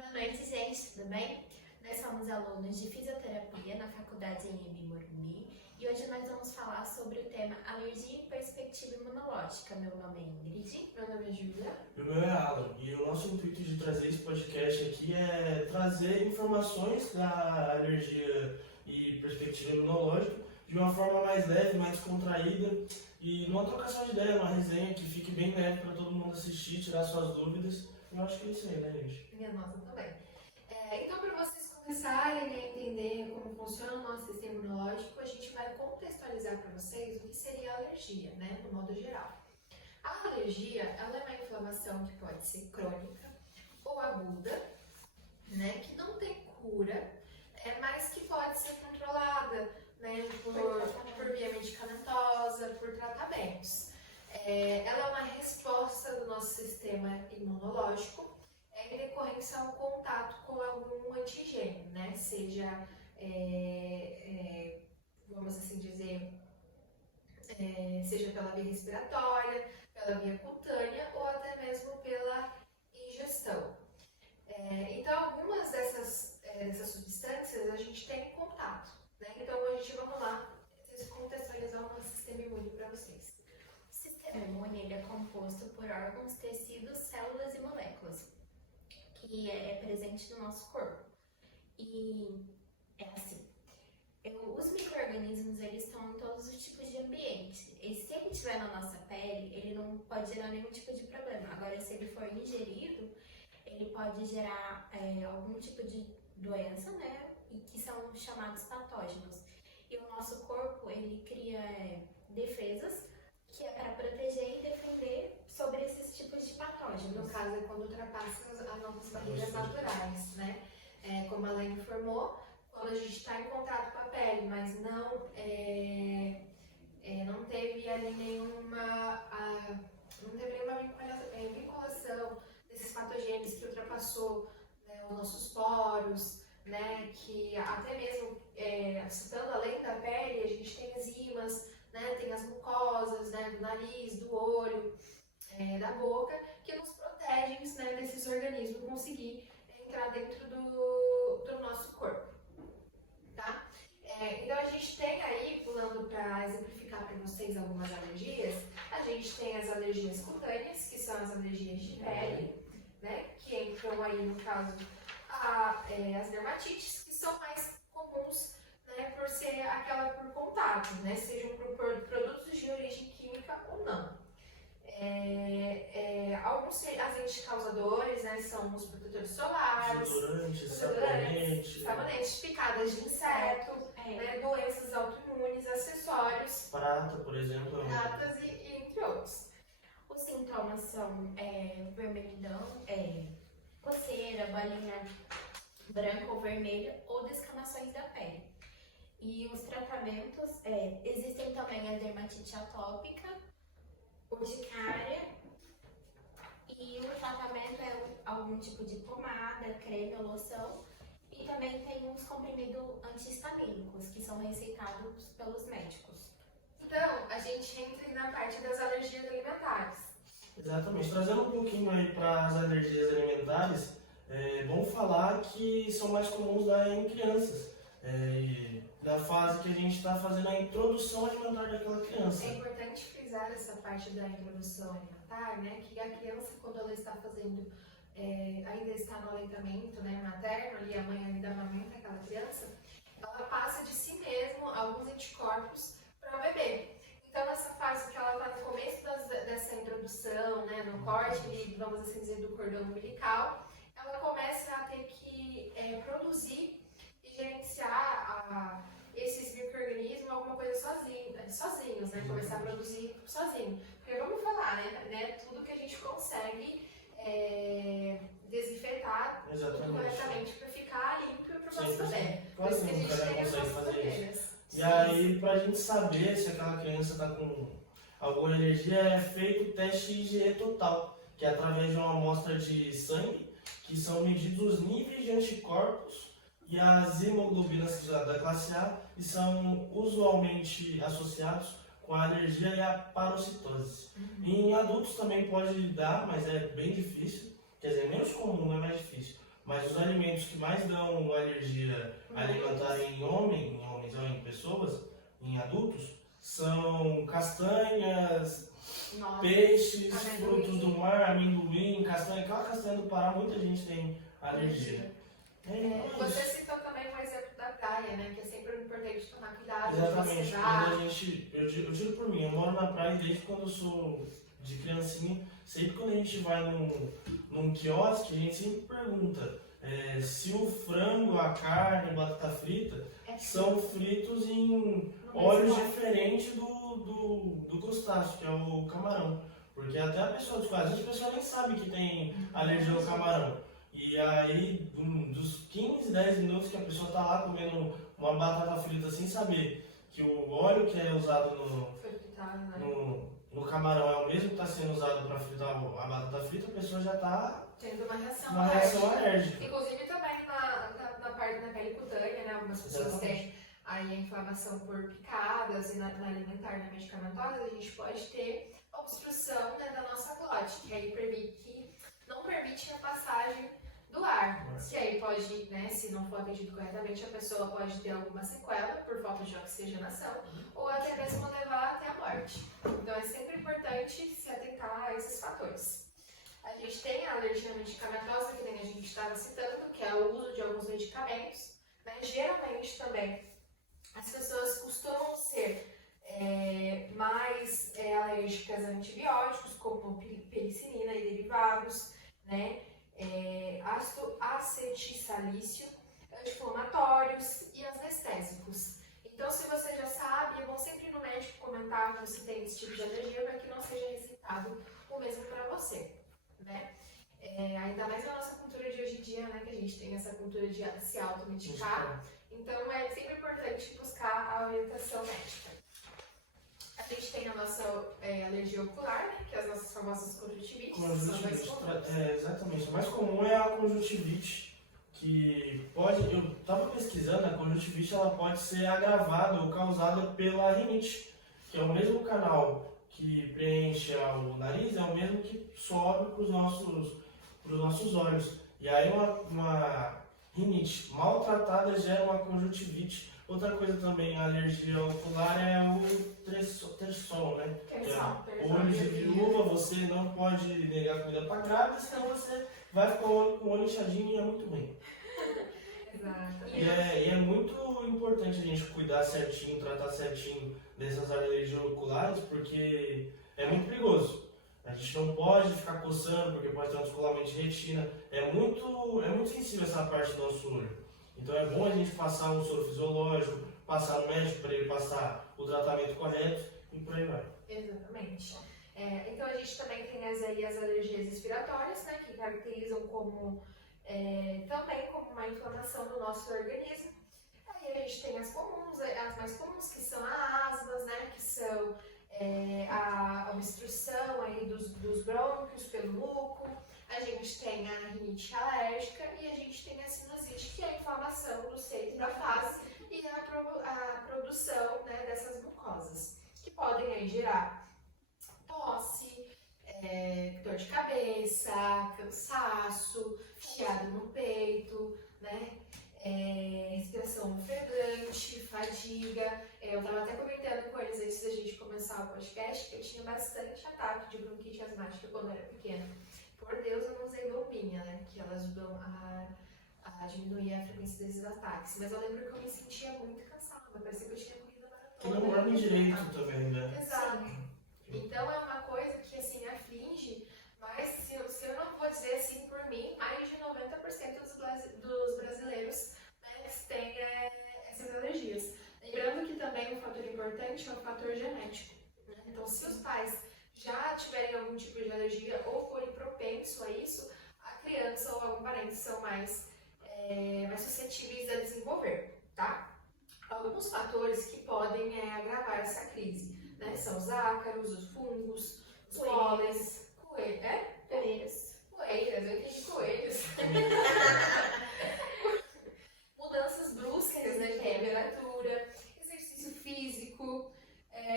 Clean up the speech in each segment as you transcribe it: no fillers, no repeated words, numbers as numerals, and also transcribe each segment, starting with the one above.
Boa noite, gente, tudo bem? Nós somos alunos de fisioterapia na Faculdade Anhembi Morumbi e hoje nós vamos falar sobre o tema alergia e perspectiva imunológica. Meu nome é Ingrid. Meu nome é Júlia. Meu nome é Alan e o nosso intuito de trazer esse podcast aqui é trazer informações da alergia e perspectiva imunológica de uma forma mais leve, mais descontraída e numa trocação de ideia, uma resenha que fique bem leve para todo mundo assistir, tirar suas dúvidas. Eu acho que é isso aí, né, gente? Minha nossa também. Então, para vocês começarem a entender como funciona o nosso sistema imunológico, a gente vai contextualizar para vocês o que seria a alergia, né, no modo geral. A alergia, ela é uma inflamação que pode ser crônica ou aguda, né, que não tem cura, mas que pode ser controlada, né, por via medicamentosa, por tratamentos. Ela é uma resposta do nosso sistema imunológico em decorrência ao contato com algum antigênio, né? Seja, vamos assim dizer, seja pela via respiratória, pela via cutânea ou até mesmo pela ingestão. Então, algumas dessas substâncias a gente tem contato, né? Então, a gente vamos lá contextualizar o nosso sistema imune para vocês. O sistema imune ele é composto por órgãos, tecidos, células e moléculas, que é presente no nosso corpo. E é assim, os micro-organismos eles estão em todos os tipos de ambiente. E se ele estiver na nossa pele, ele não pode gerar nenhum tipo de problema. Agora, se ele for ingerido, ele pode gerar algum tipo de doença, né? E que são chamados patógenos. E o nosso corpo, ele cria defesas que é para proteger e defender sobre esses tipos de patógenos. No caso, é quando ultrapassa as nossas barreiras naturais, né? Como a Elaine informou, quando a gente está em contato com a pele, mas não teve ali nenhuma vinculação desses patogênios que ultrapassou, né, os nossos poros, né? Que até mesmo, citando além da pele, a gente tem enzimas, né, tem as mucosas, né, do nariz, do olho, da boca, que nos protegem, né, desses organismos conseguir entrar dentro do nosso corpo, tá? Então a gente tem aí, pulando para exemplificar para vocês algumas alergias, a gente tem as alergias cutâneas, que são as alergias de pele, né, que entram aí no caso as dermatites, que são mais comuns, né, por ser aquela por contato, né, sejam por produtos de origem química ou não. Alguns agentes causadores, né, são os protetores solares, sabonetes, picadas de inseto, né, doenças autoimunes, acessórios, Prata, por exemplo. pratas e entre outros. Os sintomas são vermelhidão, coceira, bolinha branca ou vermelha ou descamações da pele. E os tratamentos, existem também a dermatite atópica, urticária, e o tratamento é algum tipo de pomada, creme ou loção, e também tem os comprimidos anti-histamínicos, que são receitados pelos médicos. Então, a gente entra na parte das alergias alimentares. Exatamente. Trazendo um pouquinho aí para as alergias alimentares, é bom falar que são mais comuns em crianças, da fase que a gente está fazendo a introdução alimentar daquela criança. É importante frisar essa parte da introdução alimentar, né, que a criança, quando ela está fazendo, ainda está no aleitamento, né, materno, ali a mãe ainda amamenta aquela criança, ela passa de si mesmo alguns anticorpos para o bebê. Então, nessa fase que ela está no começo dessa introdução, né, no corte, vamos assim dizer, do cordão umbilical, ela começa a ter que produzir e gerenciar esses micro-organismos, alguma coisa sozinhos, né? Começar a produzir sozinho. Porque vamos falar, né? Tudo que a gente consegue desinfetar tudo corretamente para ficar limpo e para o nosso bebê. Quase nunca consegue fazer isso. E aí, para a gente saber se aquela criança está com alguma alergia, é feito o teste IgE total, que é através de uma amostra de sangue, que são medidos os níveis de anticorpos e as hemoglobinas da classe A, e são usualmente associados com a alergia e a parasitose. Em adultos também pode dar, mas é bem difícil, quer dizer, menos comum, é mais difícil. mas os alimentos que mais dão alergia alimentar em homens, ou em pessoas, em adultos, são castanhas, Nossa, peixes, amendoim. frutos do mar, amendoim, castanha. Aquela castanha do Pará, muita gente tem alergia. Você citou também um exemplo da praia, né? Que é sempre importante tomar cuidado. Exatamente. De você Quando a gente, eu digo por mim, eu moro na praia desde quando eu sou de criancinha. Sempre quando a gente vai num quiosque, a gente sempre pergunta se o frango, a carne, a batata frita são fritos em óleos diferentes do crustáceo, que é o camarão. Porque até a pessoa às vezes a pessoa nem sabe que tem alergia ao camarão. E aí, dos 15, 10 minutos que a pessoa está lá comendo uma batata frita sem saber que o óleo que é usado no camarão é o mesmo que está sendo usado para fritar a batata frita, a pessoa já está tendo uma reação alérgica. Inclusive também na parte da pele cutânea, né? Algumas pessoas têm aí a inflamação por picadas e na alimentar, na medicamentosa, a gente pode ter obstrução, né, da nossa glote, que aí não permite a passagem do ar. Que aí pode, né, se não for atendido corretamente, a pessoa pode ter alguma sequela por falta de oxigenação ou até mesmo levar até a morte. Então é sempre importante se atentar a esses fatores. A gente tem a alergia medicamentosa, que nem a gente estava citando, que é o uso de alguns medicamentos. Né? Geralmente também as pessoas costumam ser mais alérgicas a antibióticos, como penicilina e derivados, né? Ácido acetilsalicílico, anti-inflamatórios e anestésicos. Então, se você já sabe, é bom sempre ir no médico comentar que você tem esse tipo de alergia para que não seja receitado o mesmo para você, né? Ainda mais na nossa cultura de hoje em dia, né? Que a gente tem essa cultura de se automedicar. Então, é sempre importante buscar a orientação médica. A gente tem a nossa alergia ocular, né? Que é as nossas famosas conjuntivites. São mais comuns. Exatamente. A mais comum é a conjuntivite, que pode, eu estava pesquisando, a conjuntivite ela pode ser agravada ou causada pela rinite, que é o mesmo canal que preenche o nariz, é o mesmo que sobe para os nossos olhos. E aí uma rinite maltratada gera uma conjuntivite. Outra coisa também, a alergia ocular é o terçol, né? Olho de viúva, você não pode negar comida para grávida, senão você vai ficar com o olho inchadinho e é muito ruim. Exato. E é muito importante a gente cuidar certinho, tratar certinho dessas alergias oculares, porque é muito perigoso. A gente não pode ficar coçando, porque pode ter um descolamento de retina. É muito sensível essa parte do nosso olho. Então é bom a gente passar um soro fisiológico, passar no médico para ele passar o tratamento correto e por aí vai. Exatamente. Então a gente também tem as alergias respiratórias, né, que caracterizam também como uma inflamação do nosso organismo. Aí a gente tem as mais comuns, que são as asmas, né, que são a obstrução aí dos brônquios pelo muco. A gente tem a rinite alérgica e a gente tem a sinusite, que é a inflamação do seio da face e a produção, né, dessas mucosas, que podem aí gerar tosse, dor de cabeça, cansaço, chiado no peito, né, respiração ofegante, fadiga. Eu estava até comentando com eles antes da gente começar o podcast que eu tinha bastante ataque de bronquite asmática quando eu era pequena. Por Deus, eu não usei bombinha, né? Que elas ajudam a diminuir a frequência desses ataques. Mas eu lembro que eu me sentia muito cansada, parecia que eu tinha corrido a maratona. Que não dorme direito também, né? Exato. Então é uma coisa que, assim, aflige, mas se eu não vou dizer assim por mim, mais de 90% dos brasileiros, né, têm essas alergias. Lembrando que também um fator importante é o fator genético. Né? Então, se os pais já tiverem algum tipo de alergia ou forem propensos a isso, a criança ou algum parente são mais suscetíveis a desenvolver, tá? Alguns fatores que podem agravar essa crise, né? São os ácaros, os fungos, os pólenes, Poeiras. Poeiras, eu entendi coelhos. Mudanças bruscas, né, de temperatura, exercício físico,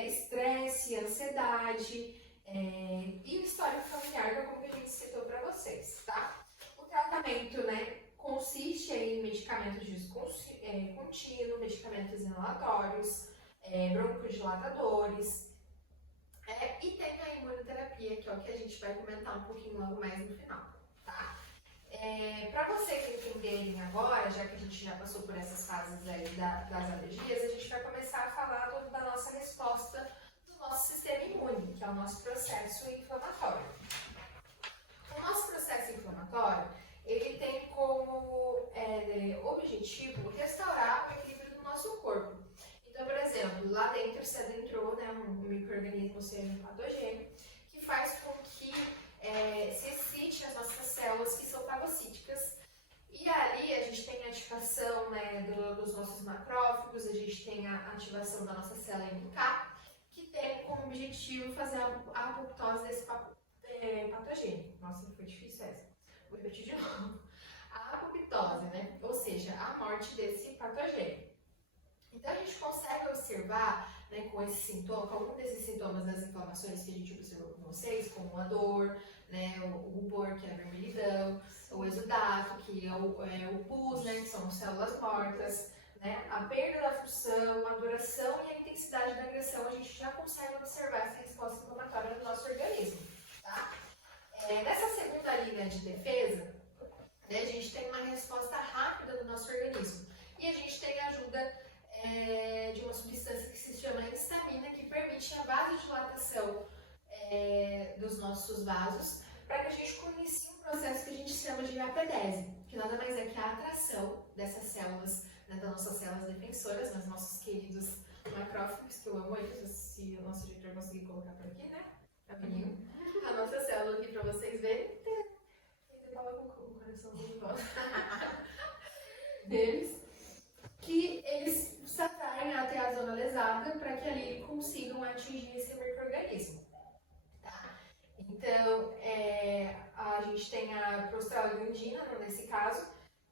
estresse, ansiedade, e o histórico familiar, como a gente citou para vocês, tá? O tratamento, né, com existe aí medicamentos de uso contínuo, medicamentos inalatórios, broncodilatadores, e tem a imunoterapia, que é o que a gente vai comentar um pouquinho logo mais no final, tá? Para vocês entenderem agora, já que a gente já passou por essas fases aí das alergias, a gente vai começar a falar da nossa resposta do nosso sistema imune, que é o nosso processo inflamatório. O nosso processo inflamatório, ele tem como objetivo restaurar o equilíbrio do nosso corpo. Então, por exemplo, lá dentro se adentrou, né, um micro-organismo patogênico que faz com que se excite as nossas células que são fagocíticas. E ali a gente tem a ativação, né, dos nossos macrófagos, a gente tem a ativação da nossa célula NK, que tem como objetivo fazer a apoptose desse patogênico. Nossa, foi difícil essa. Vou repetir de novo. A apoptose, né? Ou seja, a morte desse patogênico. Então a gente consegue observar, né, com esse sintoma, com algum desses sintomas das inflamações que a gente observou com vocês, como a dor, né, o rubor, que é a vermelhidão, o exudato, que é o pus, né, que são células mortas, né, a perda da função, a duração e a intensidade da agressão, a gente já consegue observar essa resposta inflamatória do nosso organismo, tá? Nessa segunda linha de defesa, né, a gente tem uma resposta rápida do nosso organismo e a gente tem a ajuda de uma substância que se chama histamina, que permite a vasodilatação dos nossos vasos, para que a gente inicie um processo que a gente chama de apedese, que nada mais é que a atração dessas células, né, das nossas células defensoras, nos nossos queridos macrófagos, que eu amo eles, se o nosso diretor conseguir colocar por aqui, né? A nossa célula aqui para vocês verem. Ele fala com o coração de volta deles, que eles se atraem até a zona lesada para que ali consigam atingir esse micro-organismo. Tá? Então, a gente tem a prostaglandina, nesse caso,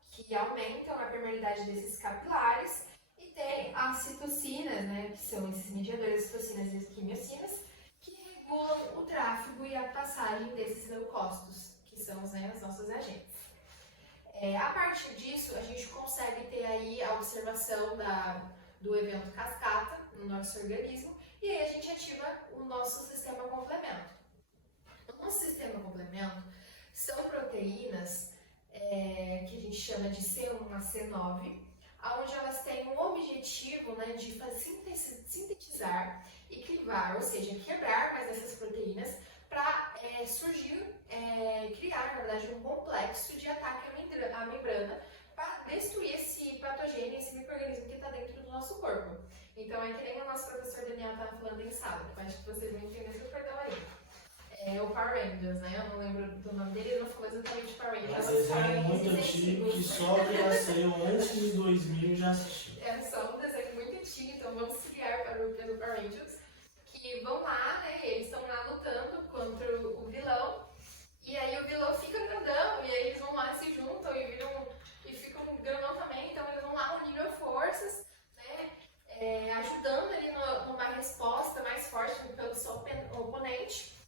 que aumentam a permeabilidade desses capilares, e tem as citocinas, né, que são esses mediadores, citocinas e quimiocinas, que regulam o tráfego e a passagem desses leucócitos, que são, né, os nossos agentes. A partir disso, a gente consegue ter aí a observação do evento cascata no nosso organismo, e aí a gente ativa o nosso sistema complemento. O nosso sistema complemento são proteínas que a gente chama de C1 a C9, onde elas têm um objetivo, né, de sintetizar e clivar, ou seja, quebrar mais essas proteínas para criar, na verdade, um complexo de ataque à membrana para destruir esse patogênio, esse micro-organismo que está dentro do nosso corpo. Então, é que nem o nosso professor Daniel estava falando em sala, que eu acho que vocês vão entender super daí. O Power Rangers, né? Eu não lembro do nome dele, ele não falou exatamente Power Rangers. Mas esse é muito antigo, que só quem nasceu antes de 2000 já assistiu. É só um desenho muito antigo, então vamos se guiar para o Power Rangers, que vão lá, né? Eles estão lá lutando contra o vilão, e aí o vilão fica grandão, e aí eles vão lá, se juntam e ficam grandão também, então eles vão lá unindo forças, né? Ajudando ali numa resposta mais forte pelo seu oponente.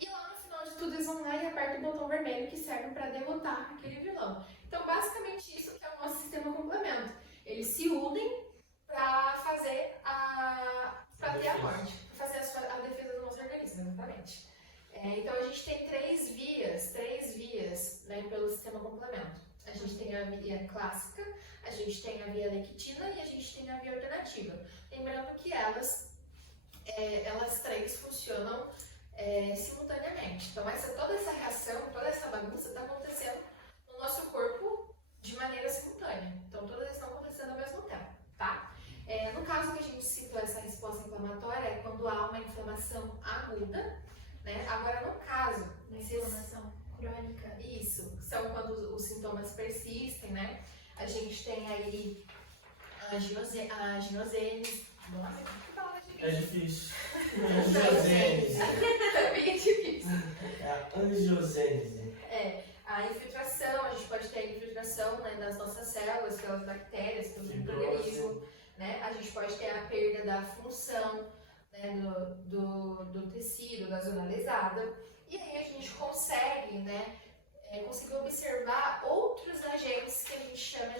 E lá no final de tudo eles vão lá e apertam o botão vermelho que serve para derrotar aquele vilão. Então basicamente isso que é o nosso sistema complemento. Eles se unem para fazer para ter a morte, para fazer a defesa do nosso organismo, exatamente. Então a gente tem três vias, né, pelo sistema complemento. A gente tem a via clássica, a gente tem a via lectina e a gente tem a via alternativa. Lembrando que elas três funcionam simultaneamente. Então toda essa reação, toda essa bagunça está acontecendo no nosso corpo de maneira simultânea. Então todas estão acontecendo ao mesmo tempo, tá? No caso que a gente citou essa resposta inflamatória é quando há uma inflamação aguda, né? Agora no caso, Inflamação crônica. isso, são quando os sintomas persistem, né? A gente tem aí a angiogênese. Nossa, que palavra difícil. É difícil. Angiogênese. Também é difícil. É a angiogênese. A infiltração, a gente pode ter a infiltração, né, das nossas células, pelas bactérias, pelo micro-organismo, né? A gente pode ter a perda da função, né, do tecido, da zona lesada. E aí a gente consegue, né, conseguir observar outros agentes que a gente chama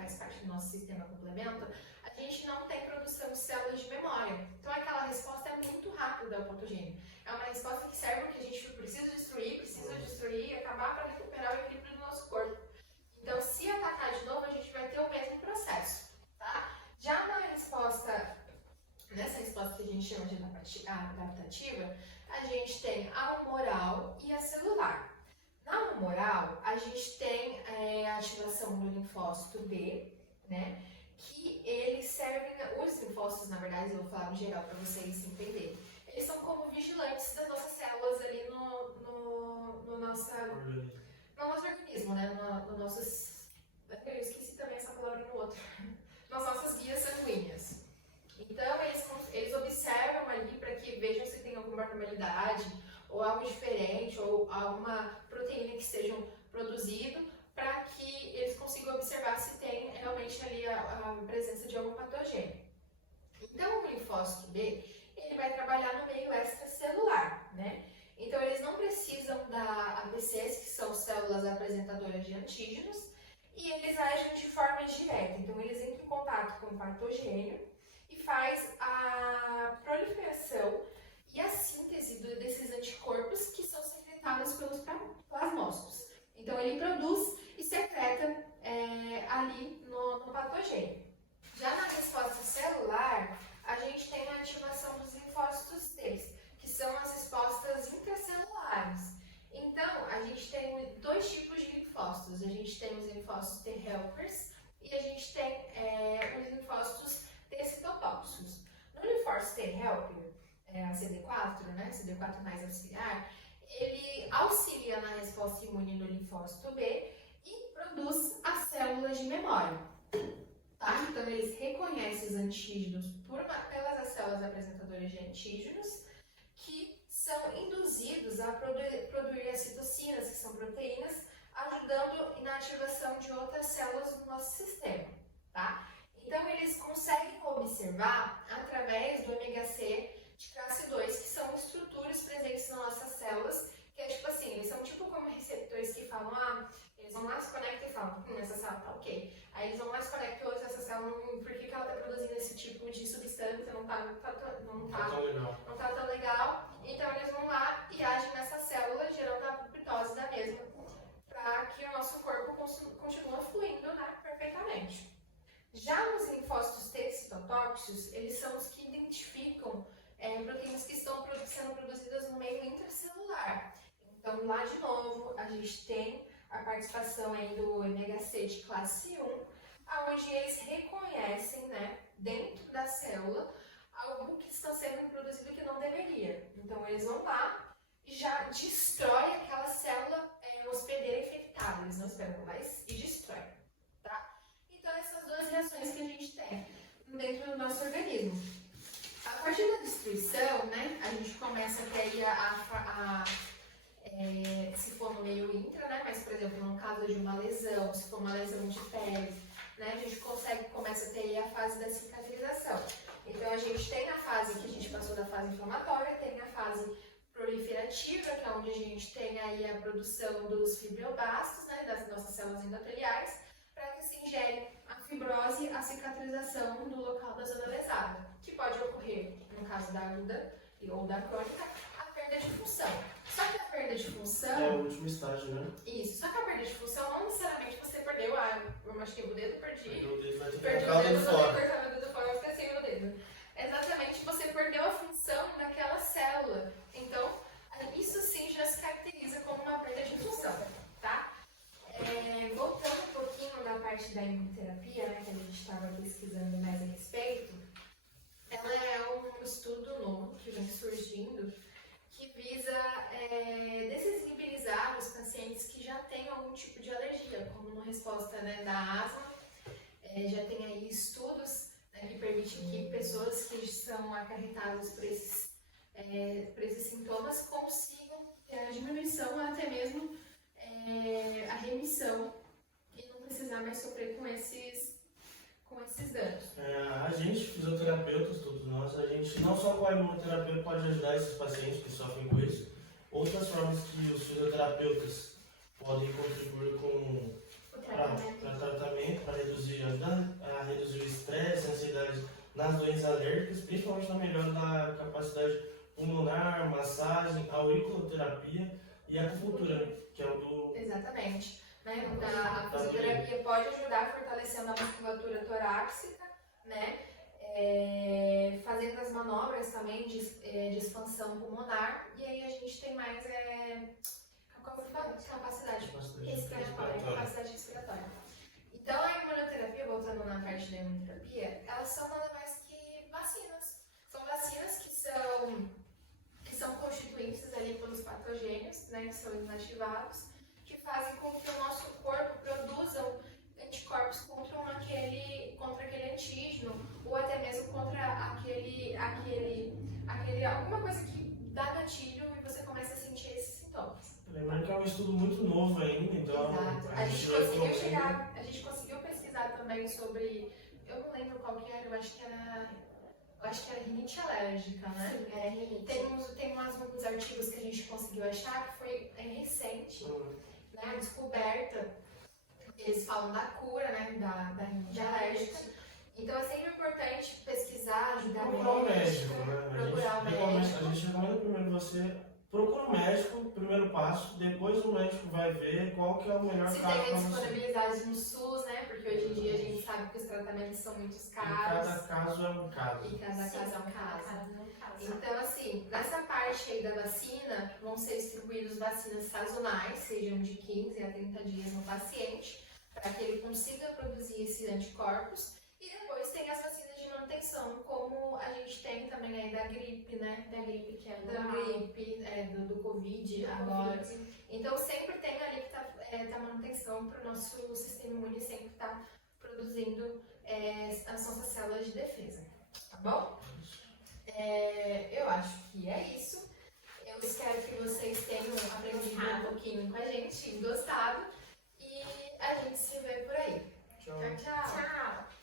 faz parte do nosso sistema complemento, a gente não tem produção de células de memória. Então aquela resposta é muito rápida ao patogênio. É uma resposta que serve porque a gente precisa destruir e acabar para recuperar o equilíbrio do nosso corpo. Então, se atacar de novo, a gente vai ter o mesmo processo, tá? Já nessa resposta que a gente chama de adaptativa, a gente tem a humoral e a celular. Na humoral, a gente tem a ativação do linfócito B, né? Que eles servem, os linfócitos, na verdade, eu vou falar no geral para vocês entenderem. Eles são como vigilantes das nossas células ali no nosso organismo, né? Eu esqueci também essa palavra no outro. Nas nossas vias sanguíneas. Então, eles observam ali para que vejam se tem alguma abnormalidade, ou algo diferente, ou alguma proteína que estejam produzindo, para que eles consigam observar se tem realmente ali a presença de algum patogênio. Então, o linfócito B, ele vai trabalhar no meio extracelular, né? Então, eles não precisam da APCs, que são células apresentadoras de antígenos, e eles agem de forma direta. Então, eles entram em contato com o patogênio e faz a proliferação e a síntese desses anticorpos que são secretados pelos plasmócitos. Então, ele produz e secreta ali no patogênio. Já na resposta celular, a gente tem a ativação dos linfócitos T, que são as respostas intracelulares. Então, a gente tem dois tipos de linfócitos. A gente tem os linfócitos T helpers e a gente tem os linfócitos T citotóxicos. No linfócito T helper, a CD4, né, CD4 mais auxiliar, ele auxilia na resposta imune do linfócito B e produz as células de memória. Tá? Então, eles reconhecem os antígenos pelas células apresentadoras de antígenos, que são induzidos a produzir as citocinas, que são proteínas, ajudando na ativação de outras células do nosso sistema. Tá? Então, eles conseguem observar, através do ômega C de classe 2, que são estruturas presentes nas nossas células, que é tipo assim, eles são tipo como receptores que falam, eles vão lá, se conectam e falam, essa célula tá ok. Aí eles vão lá, se conectam e essa célula, por que ela tá produzindo esse tipo de substância, não tá tão legal. Então eles vão lá e agem nessa célula, gerando a apoptose da mesma, para que o nosso corpo continue fluindo, né, perfeitamente. Já os linfócitos T citotóxicos, eles são os que identificam proteínas que estão sendo produzidas no meio intracelular. Então, lá de novo, a gente tem a participação aí do ômega C de classe 1, onde eles reconhecem, né, dentro da célula, algo que está sendo produzido que não deveria. Então, eles vão lá e já destrói aquela célula hospedeira infectada. Eles não esperam mais e destrói, tá? Então, essas duas reações que a gente tem dentro do nosso organismo. A partir da destruição, né, a gente começa a ter se for no meio intra, né, mas, por exemplo, no caso de uma lesão, se for uma lesão de pele, né, a gente começa a ter a fase da cicatrização. Então, a gente tem a fase que a gente passou da fase inflamatória, tem a fase proliferativa, que é onde a gente tem aí a produção dos fibroblastos, né, das nossas células endoteliais, para que se ingere a fibrose, a cicatrização do local da zona lesada, que pode ocorrer, no caso da aguda ou da crônica, a perda de função. Só que a perda de função... É o último estágio, né? Isso, só que a perda de função não necessariamente você perdeu, eu machuquei o dedo, perdi O dedo vai ter perdi que o dedo, fora. vou cortar meu dedo fora, eu esqueci meu dedo. Exatamente, você perdeu a função daquela célula. Então, isso sim já se caracteriza como uma perda de função, tá? Voltando um pouquinho da parte da imunoterapia, né, que a gente estava pesquisando mais a respeito, ela é um estudo novo que vem surgindo que visa dessensibilizar os pacientes que já têm algum tipo de alergia, como uma resposta, né, da asma. Já tem aí estudos, né, que permitem que pessoas que são acarretadas por esses sintomas consigam ter a diminuição ou até mesmo a remissão e não precisar mais sofrer com esses danos. A gente, fisioterapeutas, todos nós, a gente não só com a imunoterapia pode ajudar esses pacientes que sofrem com isso, outras formas que os fisioterapeutas podem contribuir com para tratamento, para ajudar a reduzir o estresse, a ansiedade nas doenças alérgicas, principalmente na melhora da capacidade pulmonar, massagem, auriculoterapia e acupuntura, que é o do... Exatamente. Né? A fisioterapia pode ajudar fortalecendo a musculatura torácica, né? Fazendo as manobras também de expansão pulmonar, e aí a gente tem mais capacidade respiratória. Então a imunoterapia, voltando na parte da imunoterapia, elas são nada mais que vacinas. São vacinas que são constituídas ali pelos patogênios, né, que são inativados, que fazem com que o nosso corpo produza anticorpos contra aquele antígeno, ou até mesmo contra alguma coisa que dá gatilho e você começa a sentir esses sintomas. Lembrando que é um estudo muito novo ainda, então... Exato. A gente conseguiu pesquisar também sobre, eu não lembro qual que era, eu acho que era rinite alérgica, né? Sim, era rinite. Tem uns artigos que a gente conseguiu achar que foi recente, né, a descoberta. Eles falam da cura, né, da rinite alérgica. Então é sempre importante pesquisar, ajudar procurar o médico, né? Procurar o médico. A gente recomenda primeiro você procura o médico, primeiro passo, depois o médico vai ver qual que é o melhor se caso tem para você. disponibilidade no SUS, né? Porque hoje em dia a gente sabe que os tratamentos são muito caros. Cada caso é um caso. E cada caso é um caso. Então, assim, nessa parte aí da vacina, vão ser distribuídas vacinas sazonais, sejam de 15 a 30 dias no paciente, para que ele consiga produzir esses anticorpos. E depois tem as vacinas de manutenção, como a gente tem também aí da gripe, né? Da gripe, que é do Covid agora. Então sempre tem ali que tá manutenção para o nosso sistema imune sempre estar produzindo as nossas células de defesa. Tá bom? Eu acho que é isso. Eu espero que vocês tenham aprendido um pouquinho com a gente, gostado. E a gente se vê por aí. Tchau. Tchau, tchau. Tchau!